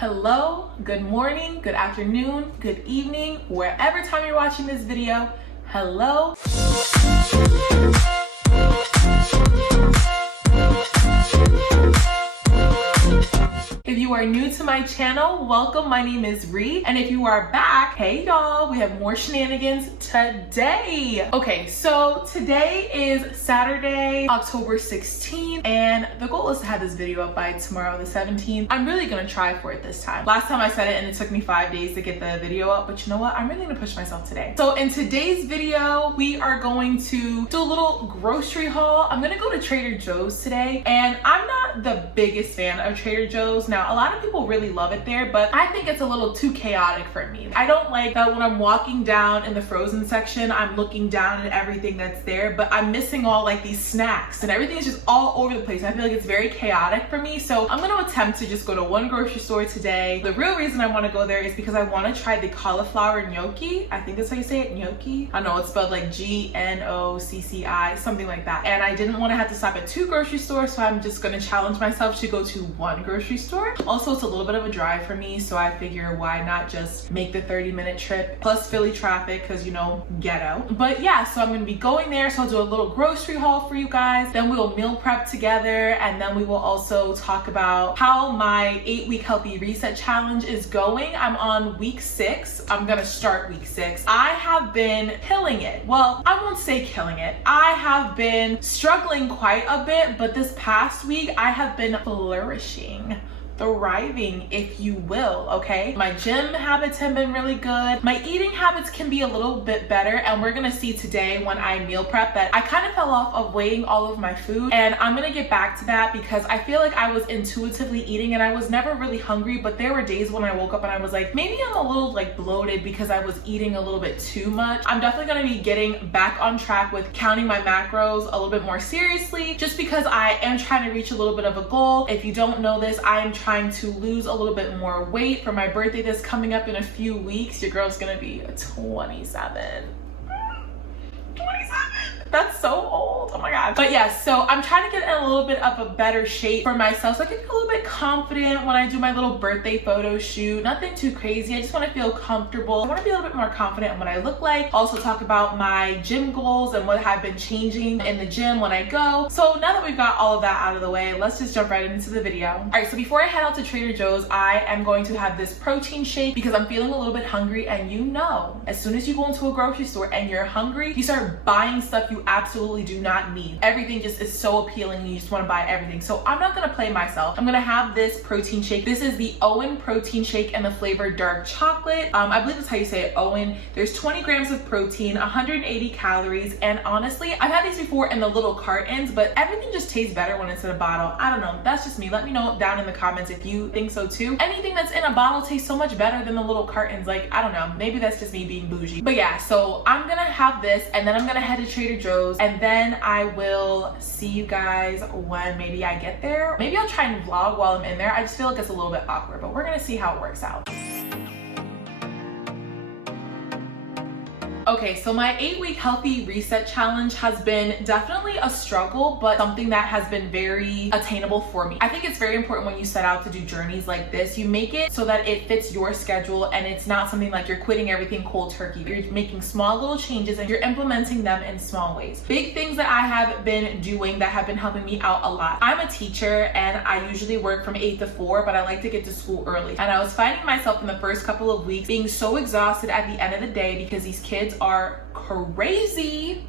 Hello, good morning, good afternoon, good evening, wherever time you're watching this video. Hello. If you are new to my channel, welcome. My name is Ree, and if you are back, hey y'all, we have more shenanigans today. Okay, so today is Saturday, October 16th, and the goal is to have this video up by tomorrow, the 17th. I'm really gonna try for it this time. Last time I said it and it took me 5 days to get the video up, but you know what? I'm really gonna push myself today. So in today's video, we are going to do a little grocery haul. I'm gonna go to Trader Joe's today, and I'm not the biggest fan of Trader Joe's. Now, a lot of people really love it there, but I think it's a little too chaotic for me. I don't like that when I'm walking down in the frozen section, I'm looking down at everything that's there, but I'm missing all like these snacks and everything is just all over the place. I feel like it's very chaotic for me. So I'm gonna attempt to just go to one grocery store today. The real reason I wanna go there is because I wanna try the cauliflower gnocchi. I think that's how you say it, gnocchi. I know it's spelled like G-N-O-C-C-I, something like that. And I didn't wanna have to stop at 2 grocery stores, so I'm just gonna challenge myself to go to 1 grocery store. Also, it's a little bit of a drive for me, so I figure why not just make the 30-minute trip plus Philly traffic, because you know, ghetto. But yeah, so I'm gonna be going there, so I'll do a little grocery haul for you guys, then we'll meal prep together, and then we will also talk about how my 8-week healthy reset challenge is going. I'm on week 6. I'm gonna start week 6. I have been killing it. Well, I won't say killing it. I have been struggling quite a bit, but this past week I have been flourishing. Thriving, if you will, okay? My gym habits have been really good. My eating habits can be a little bit better, and we're gonna see today when I meal prep that I kind of fell off of weighing all of my food, and I'm gonna get back to that because I feel like I was intuitively eating and I was never really hungry, but there were days when I woke up and I was like, maybe I'm a little like bloated because I was eating a little bit too much. I'm definitely gonna be getting back on track with counting my macros a little bit more seriously, just because I am trying to reach a little bit of a goal. If you don't know this, I am trying to lose a little bit more weight for my birthday that's coming up in a few weeks. Your girl's gonna be 27. 27. That's so old. Oh my god. But yeah, so I'm trying to get in a little bit of a better shape for myself so I can feel a little bit confident when I do my little birthday photo shoot. Nothing too crazy. I just want to feel comfortable. I want to be a little bit more confident in what I look like. Also talk about my gym goals and what have been changing in the gym when I go. So now that we've got all of that out of the way, let's just jump right into the video. All right, so before I head out to Trader Joe's, I am going to have this protein shake because I'm feeling a little bit hungry, and you know, as soon as you go into a grocery store and you're hungry, you start buying stuff you absolutely do not need. Everything just is so appealing and you just want to buy everything. So I'm not gonna play myself. I'm gonna have this protein shake. This is the Owen protein shake and the flavor dark chocolate. I believe that's how you say it, Owen. There's 20 grams of protein, 180 calories, and honestly, I've had these before in the little cartons, but everything just tastes better when it's in a bottle. I don't know, that's just me. Let me know down in the comments if you think so too. Anything that's in a bottle tastes so much better than the little cartons. Like, I don't know, maybe that's just me being bougie. But yeah, so I'm gonna have this, and then I'm gonna head to Trader Joe's, and then I will see you guys when maybe I get there. Maybe I'll try and vlog while I'm in there. I just feel like it's a little bit awkward, but we're gonna see how it works out. Okay, so my 8-week healthy reset challenge has been definitely a struggle, but something that has been very attainable for me. I think it's very important when you set out to do journeys like this, you make it so that it fits your schedule and it's not something like you're quitting everything cold turkey. You're making small little changes and you're implementing them in small ways. Big things that I have been doing that have been helping me out a lot. I'm a teacher and I usually work from 8 to 4, but I like to get to school early. And I was finding myself in the first couple of weeks being so exhausted at the end of the day because these kids are crazy.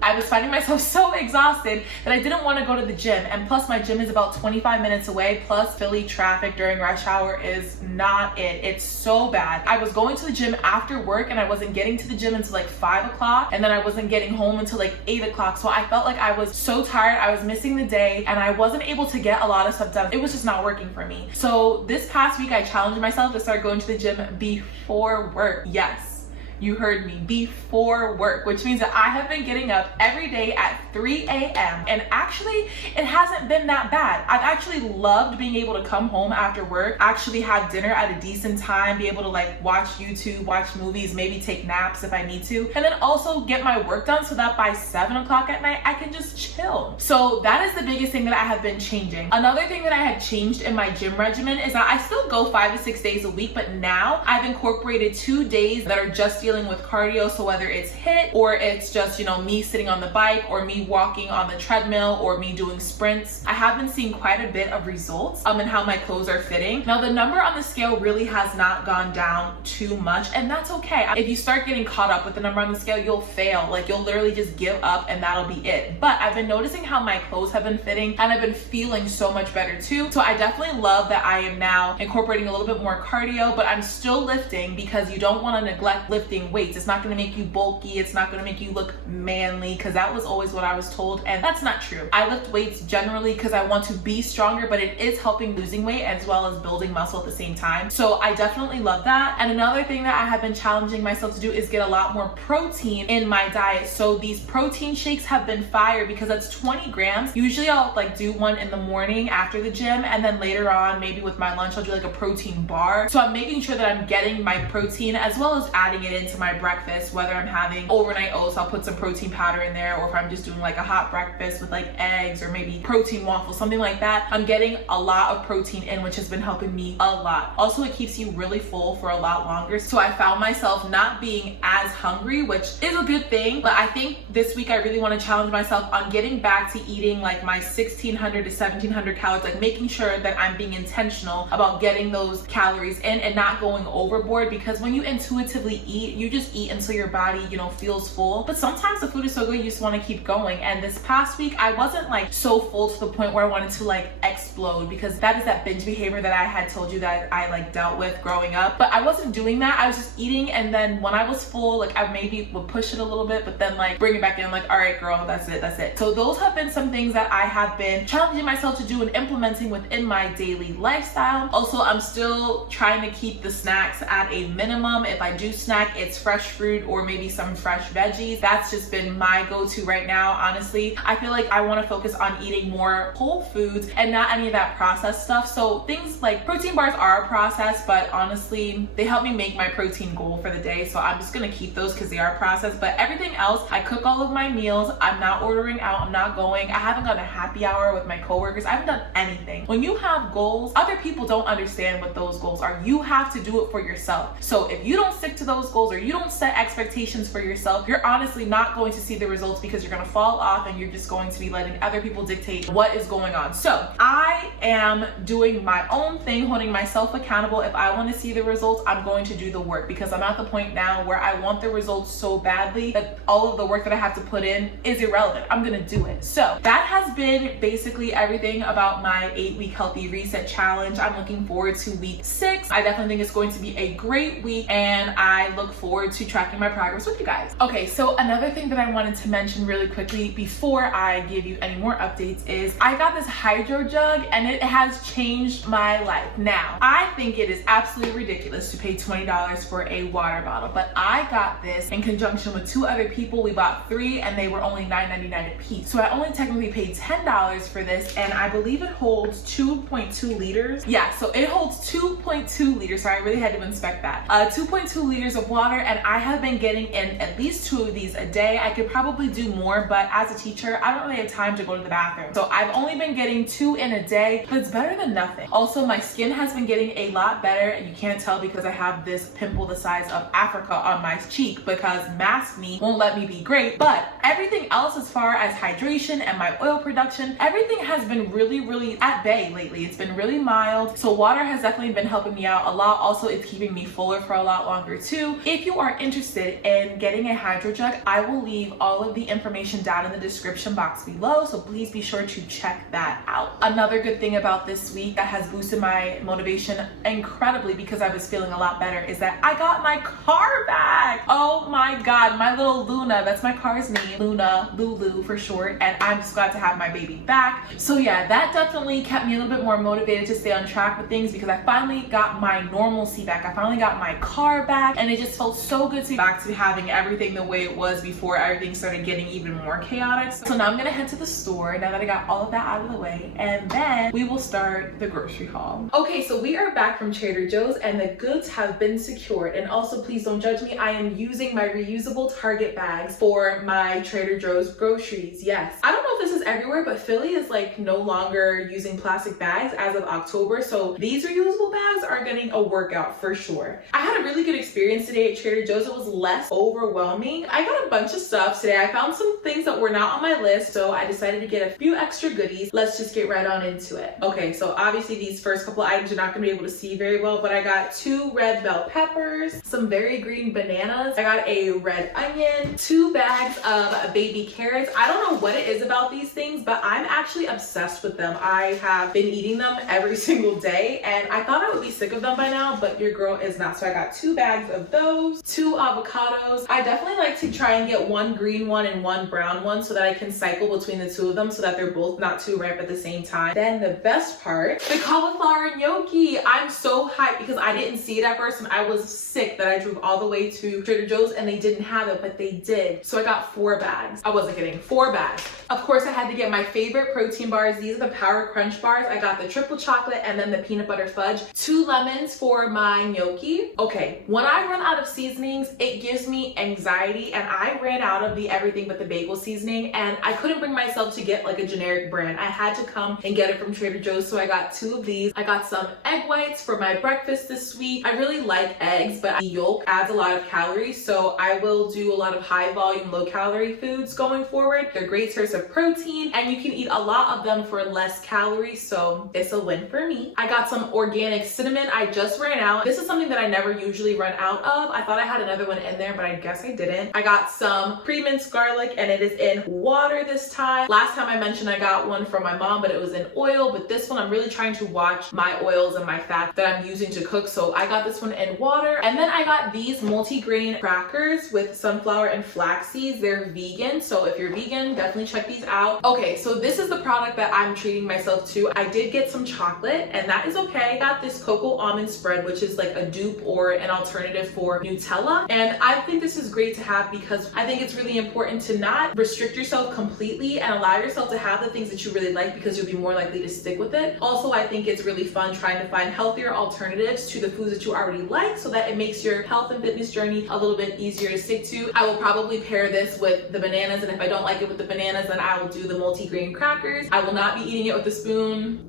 I was finding myself so exhausted that I didn't want to go to the gym, and plus my gym is about 25 minutes away, plus Philly traffic during rush hour is not it. It's so bad. I was going to the gym after work and I wasn't getting to the gym until like 5 o'clock, and then I wasn't getting home until like 8 o'clock. So I felt like I was so tired, I was missing the day, and I wasn't able to get a lot of stuff done. It was just not working for me. So this past week I challenged myself to start going to the gym before work. Yes, You heard me, before work, which means that I have been getting up every day at 3 a.m. and actually it hasn't been that bad. I've actually loved being able to come home after work, actually have dinner at a decent time, be able to like watch YouTube, watch movies, maybe take naps if I need to, and then also get my work done so that by 7 o'clock at night I can just chill. So that is the biggest thing that I have been changing. Another thing that I had changed in my gym regimen is that I still go 5 to 6 days a week, but now I've incorporated 2 days that are just dealing with cardio. So whether it's HIIT or it's just, you know, me sitting on the bike or me walking on the treadmill or me doing sprints, I have been seeing quite a bit of results in how my clothes are fitting. Now the number on the scale really has not gone down too much, and that's okay. If you start getting caught up with the number on the scale, you'll fail. Like you'll literally just give up and that'll be it. But I've been noticing how my clothes have been fitting and I've been feeling so much better too. So I definitely love that I am now incorporating a little bit more cardio, but I'm still lifting because you don't want to neglect lifting weights. It's not going to make you bulky. It's not going to make you look manly, because that was always what I was told, and that's not true. I lift weights generally because I want to be stronger, but it is helping losing weight as well as building muscle at the same time. So I definitely love that. And another thing that I have been challenging myself to do is get a lot more protein in my diet. So these protein shakes have been fire because that's 20 grams. Usually I'll like do one in the morning after the gym, and then later on, maybe with my lunch, I'll do like a protein bar. So I'm making sure that I'm getting my protein as well as adding it into my breakfast. Whether I'm having overnight oats, I'll put some protein powder in there, or if I'm just doing like a hot breakfast with like eggs or maybe protein waffles, something like that, I'm getting a lot of protein in, which has been helping me a lot. Also, it keeps you really full for a lot longer. So I found myself not being as hungry, which is a good thing. But I think this week I really want to challenge myself on getting back to eating like my 1600 to 1700 calories, like making sure that I'm being intentional about getting those calories in and not going overboard, because when you intuitively eat, you just eat until your body, you know, feels full. But sometimes the food is so good you just want to keep going. And this past week I wasn't like so full to the point where I wanted to like explode, because that is that binge behavior that I had told you that I like dealt with growing up. But I wasn't doing that. I was just eating, and then when I was full, like I maybe would push it a little bit, but then like bring it back in, like, all right girl, that's it. So those have been some things that I have been challenging myself to do and implementing within my daily lifestyle. Also, I'm still trying to keep the snacks at a minimum. If I do snack, it's fresh fruit or maybe some fresh veggies. That's just been my go-to right now. Honestly, I feel like I want to focus on eating more whole foods and not any of that processed stuff. So things like protein bars are a process, but honestly, they help me make my protein goal for the day. So I'm just gonna keep those because they are processed. But everything else, I cook all of my meals. I'm not ordering out. I'm not going. I haven't done a happy hour with my coworkers. I haven't done anything. When you have goals, other people don't understand what those goals are. You have to do it for yourself. So if you don't stick to those goals or you don't set expectations for yourself, you're honestly not going to see the results, because you're going to fall off and you're just going to be letting other people dictate what is going on. So I am doing my own thing, holding myself accountable. If I want to see the results, I'm going to do the work, because I'm at the point now where I want the results so badly that all of the work that I have to put in is irrelevant. I'm going to do it. So that has been basically everything about my 8-week healthy reset challenge. I'm looking forward to week 6. I definitely think it's going to be a great week, and I look forward to tracking my progress with you guys. Okay, so another thing that I wanted to mention really quickly before I give you any more updates is I got this hydro jug and it has changed my life. Now, I think it is absolutely ridiculous to pay $20 for a water bottle, but I got this in conjunction with 2 other people. We bought 3 and they were only $9.99 a piece. So I only technically paid $10 for this, and I believe it holds 2.2 liters. Yeah, so it holds 2.2 liters. So I really had to inspect that. 2.2 liters of water, and I have been getting in at least 2 of these a day. I could probably do more, but as a teacher, I don't really have time to go to the bathroom. So I've only been getting 2 in a day, but it's better than nothing. Also, my skin has been getting a lot better, and you can't tell because I have this pimple the size of Africa on my cheek because Mask Me won't let me be great. But everything else, as far as hydration and my oil production, everything has been really at bay lately. It's been really mild. So water has definitely been helping me out a lot. Also, it's keeping me fuller for a lot longer too. If you are interested in getting a hydro jug, I will leave all of the information down in the description box below. So please be sure to check that out. Another good thing about this week that has boosted my motivation incredibly, because I was feeling a lot better, is that I got my car back. Oh my God, my little Luna, that's my car's name, Luna, Lulu for short, and I'm just glad to have my baby back. So yeah, that definitely kept me a little bit more motivated to stay on track with things, because I finally got my normalcy back. I finally got my car back, and it just felt feels so good to be back to having everything the way it was before everything started getting even more chaotic. So now I'm gonna head to the store now that I got all of that out of the way, and then we will start the grocery haul. Okay, so we are back from Trader Joe's and the goods have been secured. And also, please don't judge me, I am using my reusable Target bags for my Trader Joe's groceries. Yes, I don't know if this is everywhere, but Philly is like no longer using plastic bags as of October, so these reusable bags are getting a workout for sure. I had a really good experience today at Trader Joe's. It was less overwhelming. I got a bunch of stuff today. I found some things that were not on my list, so I decided to get a few extra goodies. Let's just get right on into it. Okay, so obviously these first couple items you're not gonna be able to see very well, but I got 2 red bell peppers, some very green bananas. I got a red onion, 2 bags of baby carrots. I don't know what it is about these things, but I'm actually obsessed with them. I have been eating them every single day, and I thought I would be sick of them by now, but your girl is not. So I got 2 bags of those, 2 avocados. I definitely like to try and get 1 green one and 1 brown one so that I can cycle between the 2 of them so that they're both not too ripe at the same time. Then the best part, the cauliflower gnocchi. I'm so hyped because I didn't see it at first and I was sick that I drove all the way to Trader Joe's and they didn't have it, but they did. So I got 4 bags. I wasn't kidding, 4 bags. Of course, I had to get my favorite protein bars. These are the Power Crunch bars. I got the triple chocolate and then the peanut butter fudge. 2 lemons for my gnocchi. Okay, when I run out of seasonings, it gives me anxiety, and I ran out of the everything but the bagel seasoning, and I couldn't bring myself to get like a generic brand. I had to come and get it from Trader Joe's, so I got 2 of these. I got some egg whites for my breakfast this week. I really like eggs, but the yolk adds a lot of calories, so I will do a lot of high volume, low calorie foods going forward. They're great source of protein, and you can eat a lot of them for less calories, so it's a win for me. I got some organic cinnamon. I just ran out. This is something that I never usually run out of. I thought I had another one in there, but I guess I didn't. I got some pre-minced garlic, and it is in water this time. Last time I mentioned I got one from my mom, but it was in oil, but this one I'm really trying to watch my oils and my fat that I'm using to cook, so I got this one in water. And then I got these multi-grain crackers with sunflower and flax seeds. They're vegan, so if you're vegan, definitely check these out. Okay, so this is the product that I'm treating myself to. I did get some chocolate, and that is okay. I got this cocoa almond spread, which is like a dupe or an alternative for Nutella, and I think this is great to have because I think it's really important to not restrict yourself completely and allow yourself to have the things that you really like because you'll be more likely to stick with it. Also, I think it's really fun trying to find healthier alternatives to the foods that you already like so that it makes your health and fitness journey a little bit easier to stick to. I will probably pair this with the bananas, and if I don't like it with the bananas, then I will do the multi-grain crackers. I will not be eating it with a spoon.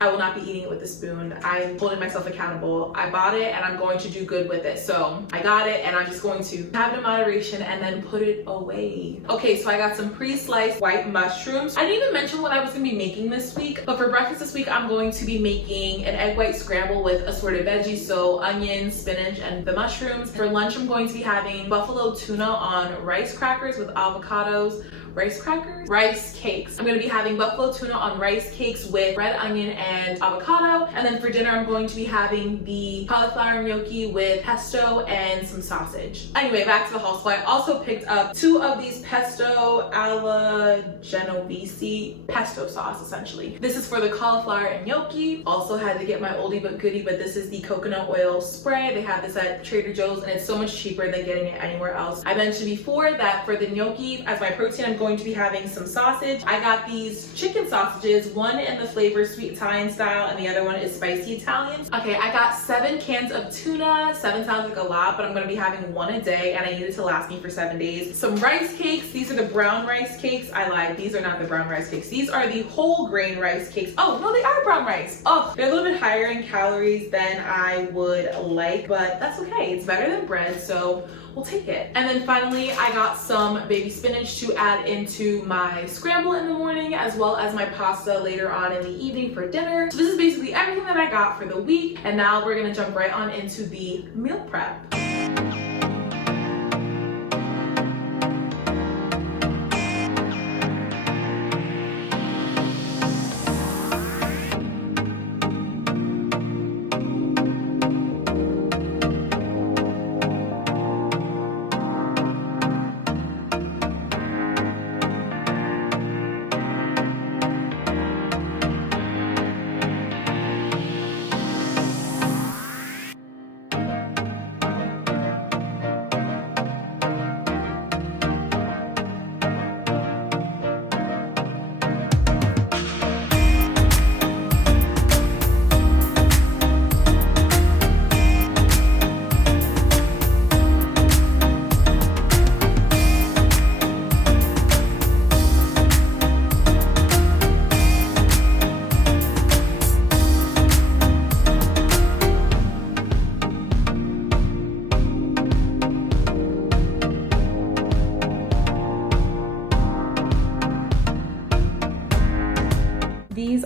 I will not be eating it with a spoon. I'm holding myself accountable. I bought it and I'm going to do good with it. So I got it and I'm just going to have it in moderation and then put it away. Okay, so I got some pre-sliced white mushrooms. I didn't even mention what I was gonna be making this week, but for breakfast this week, I'm going to be making an egg white scramble with assorted veggies, so onions, spinach, and the mushrooms. For lunch, I'm going to be having buffalo tuna on rice crackers with avocados. Rice cakes. I'm gonna be having buffalo tuna on rice cakes with red onion and avocado. And then for dinner, I'm going to be having the cauliflower gnocchi with pesto and some sausage. Anyway, back to the haul. So I also picked up 2 of these pesto alla genovese pesto sauce, essentially. This is for the cauliflower and gnocchi. Also had to get my oldie but goodie, but this is the coconut oil spray. They have this at Trader Joe's and it's so much cheaper than getting it anywhere else. I mentioned before that for the gnocchi, as my protein, I'm going to be having some sausage. I got these chicken sausages, one in the flavor sweet Italian style and the other one is spicy Italian. Okay, I got 7 cans of tuna. 7 sounds like a lot, but I'm gonna be having 1 a day and I need it to last me for 7 days. Some rice cakes. These are the brown rice cakes. I lied, these are not the brown rice cakes. These are the whole grain rice cakes. Oh, no, they are brown rice. Oh, they're a little bit higher in calories than I would like, but that's okay. It's better than bread, so we'll take it. And then finally, I got some baby spinach to add into my scramble in the morning, as well as my pasta later on in the evening for dinner. So this is basically everything that I got for the week. And now we're gonna jump right on into the meal prep.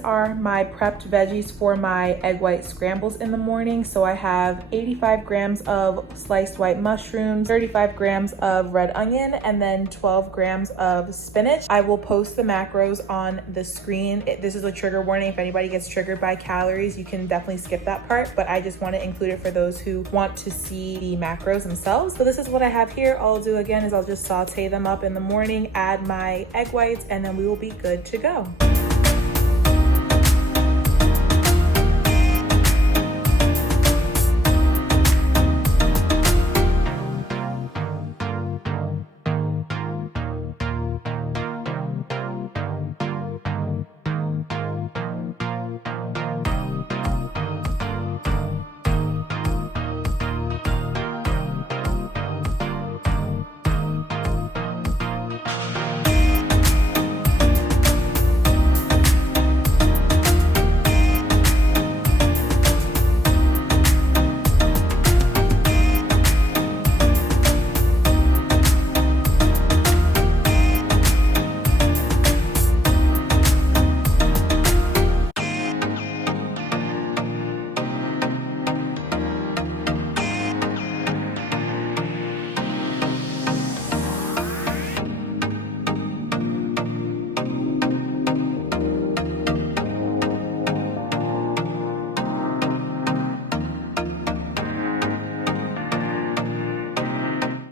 are my prepped veggies for my egg white scrambles in the morning. So I have 85 grams of sliced white mushrooms, 35 grams of red onion, and then 12 grams of spinach. I will post the macros on the screen. This is a trigger warning. If anybody gets triggered by calories, you can definitely skip that part, but I just want to include it for those who want to see the macros themselves. So this is what I have here. All I'll do again is I'll just saute them up in the morning, add my egg whites, and then we will be good to go.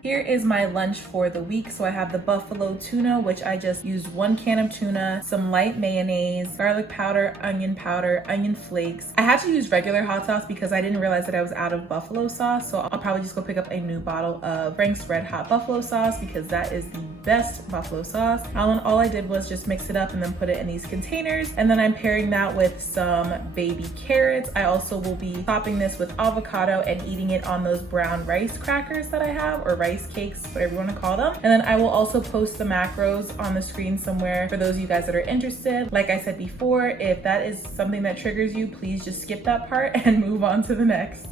Here is my lunch for the week. So I have the buffalo tuna, which I just used 1 can of tuna, some light mayonnaise, garlic powder, onion flakes. I had to use regular hot sauce because I didn't realize that I was out of buffalo sauce. So I'll probably just go pick up a new bottle of Frank's Red Hot buffalo sauce because that is the best buffalo sauce. All I did was just mix it up and then put it in these containers. And then I'm pairing that with some baby carrots. I also will be topping this with avocado and eating it on those brown rice crackers that I have, or rice cakes, whatever you want to call them. And then I will also post the macros on the screen somewhere for those of you guys that are interested. Like I said before, if that is something that triggers you, please just skip that part and move on to the next.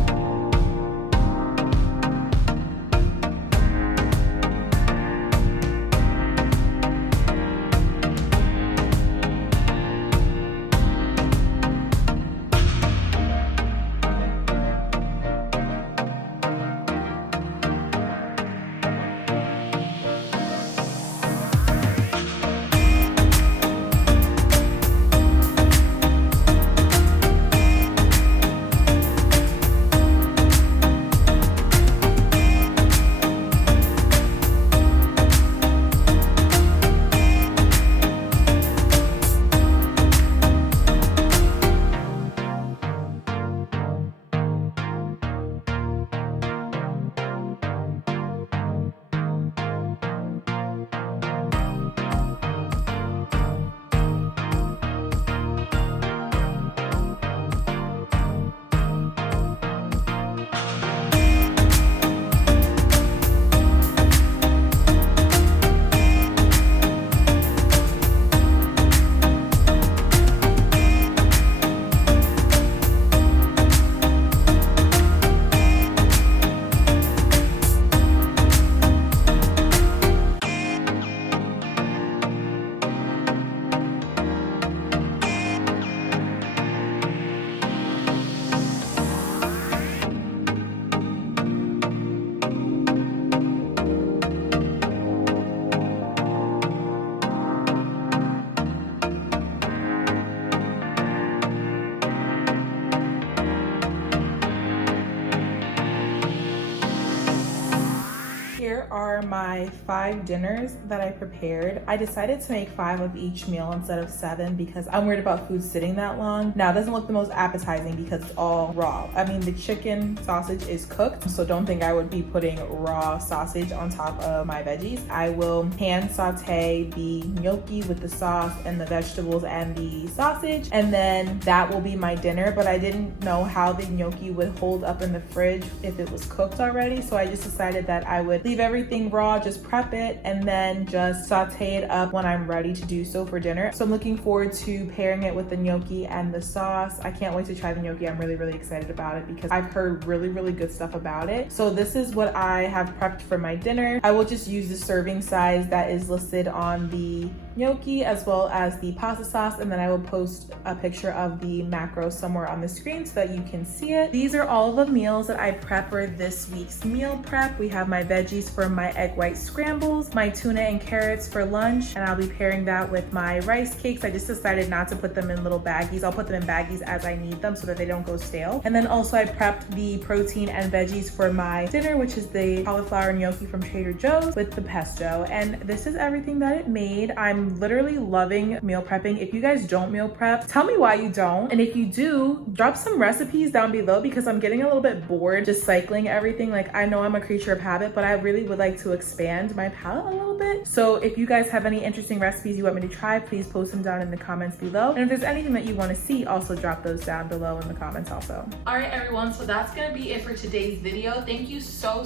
Here are my 5 dinners that I prepared. I decided to make 5 of each meal instead of 7 because I'm worried about food sitting that long. Now, it doesn't look the most appetizing because it's all raw. I mean, the chicken sausage is cooked, so don't think I would be putting raw sausage on top of my veggies. I will hand saute the gnocchi with the sauce and the vegetables and the sausage, and then that will be my dinner. But I didn't know how the gnocchi would hold up in the fridge if it was cooked already, so I just decided that I would leave everything raw, just prep it, and then just saute it up when I'm ready to do so for dinner. So I'm looking forward to pairing it with the gnocchi and the sauce. I can't wait to try the gnocchi. I'm really excited about it because I've heard really good stuff about it. So this is what I have prepped for my dinner. I will just use the serving size that is listed on the gnocchi as well as the pasta sauce, and then I will post a picture of the macros somewhere on the screen so that you can see it. These are all the meals that I prep for this week's meal prep. We have my veggies for my egg white scrambles, my tuna and carrots for lunch, and I'll be pairing that with my rice cakes. I just decided not to put them in little baggies. I'll put them in baggies as I need them so that they don't go stale. And then also I prepped the protein and veggies for my dinner, which is the cauliflower gnocchi from Trader Joe's with the pesto. And this is everything that it made. I'm literally loving meal prepping. If you guys don't meal prep, tell me why you don't. And if you do, drop some recipes down below because I'm getting a little bit bored just cycling everything. Like, I know I'm a creature of habit, but I really would like to expand my palette a little bit. So if you guys have any interesting recipes you want me to try, please post them down in the comments below. And if there's anything that you want to see, also drop those down below in the comments also. All right, everyone, so that's gonna be it for today's video. Thank you so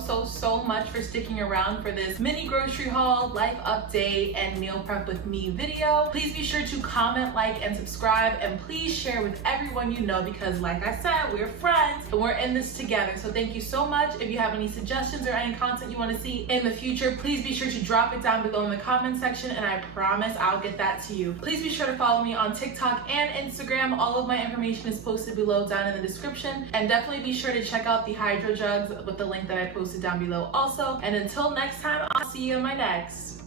much for sticking around for this mini grocery haul, life update, and meal prep with me video. Please be sure to comment, like, and subscribe, and please share with everyone you know because, like I said, we're friends and we're in this together. So thank you so much. If you have any suggestions or any content you want to see in the future, please be sure to drop it down below in the comment section, and I promise I'll get that to you. Please be sure to follow me on TikTok and Instagram. All of my information is posted below down in the description, and definitely be sure to check out the hydro jugs with the link that I posted down below also. And until next time, I'll see you in my next